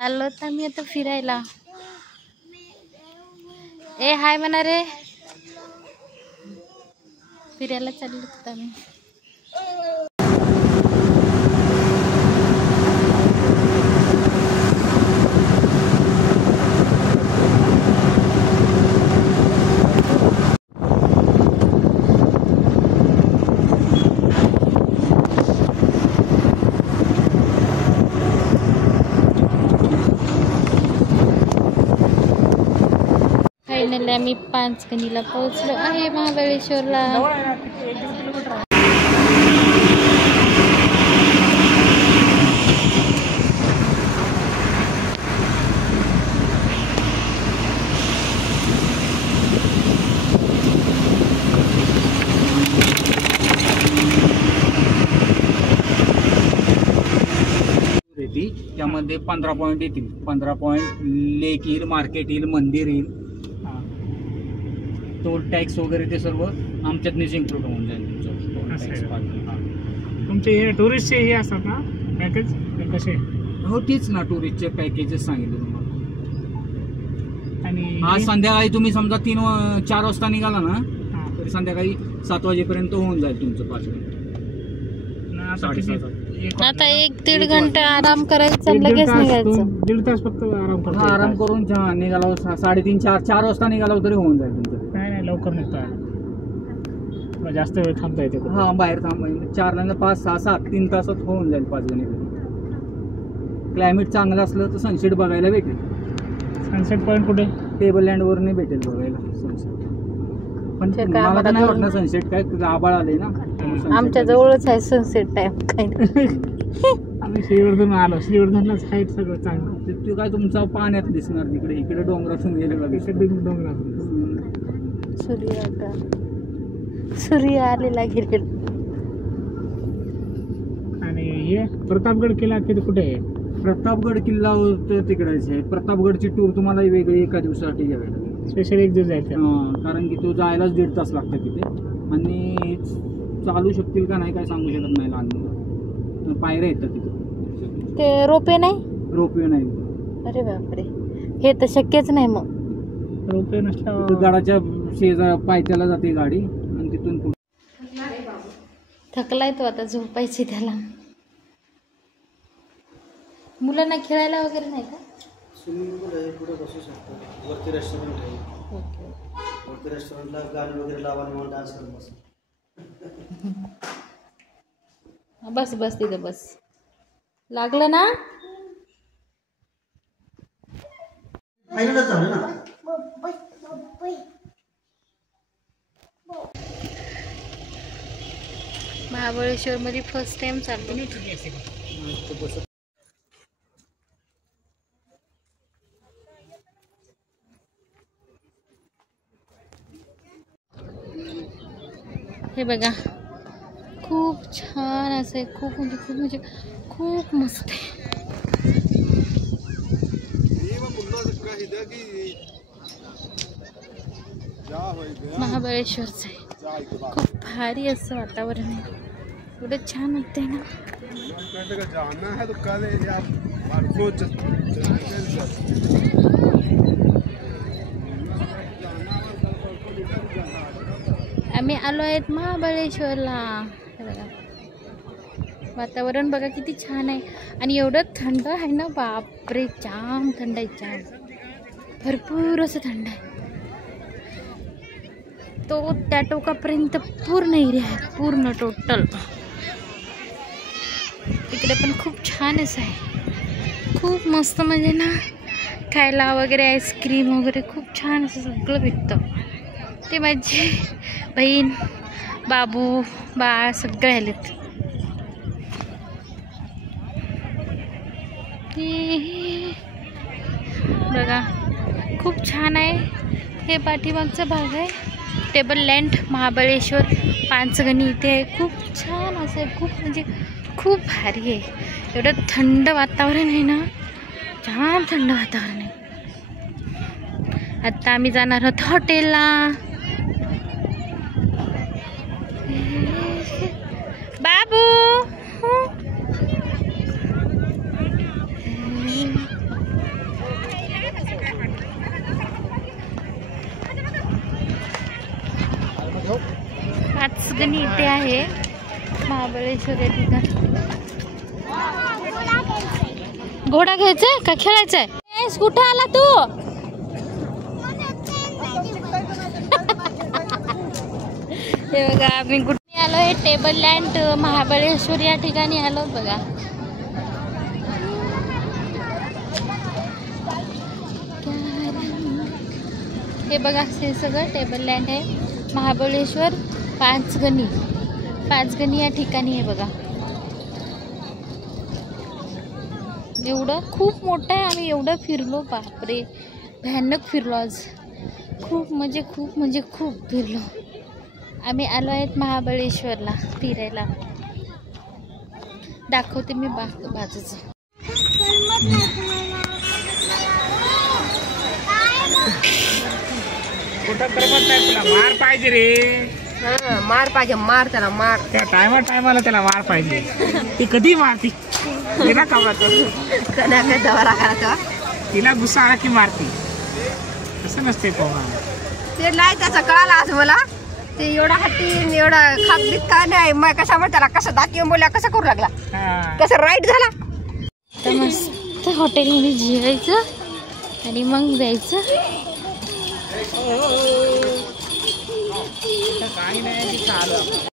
चाललो तर आम्ही आता फिरायला. ए हाय म्हणा रे. फिरायला चाललो होतो आम्ही. फायनली आम्ही पाचगणीला पोहोचलो आहे महाबळेश्वरला. त्यामध्ये 15 पॉईंट येतील. 15 पॉईंट लेक येईल, मार्केट येईल, मंदिर येईल, टोल टॅक्स वगैरे ते सर्व आमच्यातनीच इन्क्लूड होऊन जाईल तुमचे हे टुरिस्टचे हे असतात ना पॅकेज कसे? हो तीच ना टुरिस्टचे पॅकेजेस सांगितले तुम्हाला. आणि आज संध्याकाळी तुम्ही समजा 4 वाजता निघाला ना तरी संध्याकाळी 7 वाजेपर्यंत होऊन जाईल तुमचं 5 मिनिट. आता 1-1.5 घंटा आराम करायचा, लगेच निघायचं. 1.5 तास फक्त आराम करून निघाला 3:30-4 वाजता निघाला तरी होऊन जाईल तुमचं. नाही लवकर निघता जास्त वेळ थांबता येते. हा बाहेर थांबायचं 4 5 6 7 3 तासात होऊन जाईल 5 जणी. क्लायमेट चांगलं असलं तर सनसेट बघायला भेटेल. सनसेट पॉईंट कुठे? टेबल लँड वर नाही भेटेल बघायला सनसेट. पण मला तर नाही वाटणार सनसेट काय आबाळ आले ना. आमच्या जवळच आहे सनसेट टाइम. काय आम्ही श्रीवर्धन आलो. श्रीवर्धनलाच आहे सगळं चांगलं. ते काय तुमचा पाण्यात दिसणार तिकडे. इकडे डोंगरातून गेले डोंगरातून सूर्य आलेला गेले. आणि हे प्रतापगड किल्ला किती कुठे आहे? प्रतापगड किल्ला तिकडेच आहे. प्रतापगडची टूर तुम्हाला वेगळी एका दिवसासाठी घ्यावी लागेल. स्पेशल 1 दिवस जायचं कारण की तो जायलाच 1.5 तास लागतात तिथे. आणि चालू शकतील का नाही काय सांगू शकत नाही. लहान मुलं पायऱ्या येतात तिथे. ते रोपवे नाही? रोपवे नाही. अरे बापरे, हे तर शक्यच नाही. मग रोपवे नसल्यावर गडाच्या शेजार पायथ्याला जाते गाडी आणि तिथून थकलाय तो आता, झोपायची त्याला. मुलांना खेळायला वगैरे नाही का? स्विमिंग पूल आहे, पुढे बसू शकतो. वरती रेस्टॉरंट आहे. वरती रेस्टॉरंटला गाणी वगैरे लावा आणि डान्स करत बस. बस बस तिथे बस. लागलं ना? फायनलच झालं ना. महाबळेश्वर मध्ये फर्स्ट टाइम चालतो ना. हे बघा खूप छान असं आहे. खूप मस्त आहे. महाबळेश्वरचं आहे. खूप भारी असं वातावरण आहे. एवढं छान वाटतंय ना. आम्ही आलो आहेत महाबळेश्वरला. हे बघा वातावरण बघा किती छान आहे. आणि एवढं थंड आहे ना, बापरे जाम थंड आहे. जाम भरपूर असं थंड आहे. तो त्या टोकापर्यंत पूर्ण एरिया आहे, पूर्ण टोटल. इकडे पण खूप छान असं आहे. खूप मस्त म्हणजे ना खायला वगैरे आईस्क्रीम वगैरे खूप छान असं सगळं भेटतं. ते माझी बहीण बाबू बाळ सगळे आलेत. बघा खूप छान आहे. हे पाठीमागचा भाग आहे टेबल लँड महाबळेश्वर पाचगणी. इथे खूप छान असं खूप म्हणजे खूप भारी आहे. एवढं थंड वातावरण आहे ना, जाम थंड वातावरण आहे. आता आम्ही जाणार आहोत हॉटेलला. बाबू गणी इथे आहे महाबळेश्वर या ठिकाणी. घोडा घ्यायचाय का खेळायचाय? कुठे आला तू? हे बघा आम्ही कुठे आलो आहे, टेबल लँड महाबळेश्वर या ठिकाणी आलो बघा. हे बघा हे सगळं टेबल लँड आहे महाबळेश्वर पाचगणी या ठिकाणी आहे बघा. एवढं खूप मोठं आहे. आम्ही एवढं फिरलो, बापरे भयानक फिरलो आज. खूप फिरलो. आम्ही आलो आहेत महाबळेश्वरला फिरायला. दाखवते मी बाजूचं. कुठं करमत नाही तुला? मार पाहिजे रे. मार पाहिजे, मार त्याला मार. त्या टायमाला त्याला मार पाहिजे. ती कधी मारती तिला कळत. तिला गुस्सा आला की मारती, असं नसते पोहा. ते नाही त्याचा कळाला आज मला. ते एवढा हट्टी एवढा खाकबीत का नाही, मग कशामुळे त्याला कसं दाती बोलल्या कसं करू लागला, कसं राईट झाला. तर मस्त हॉटेलमध्ये जेवायचं आणि मग जायचं. काही नाही चालू.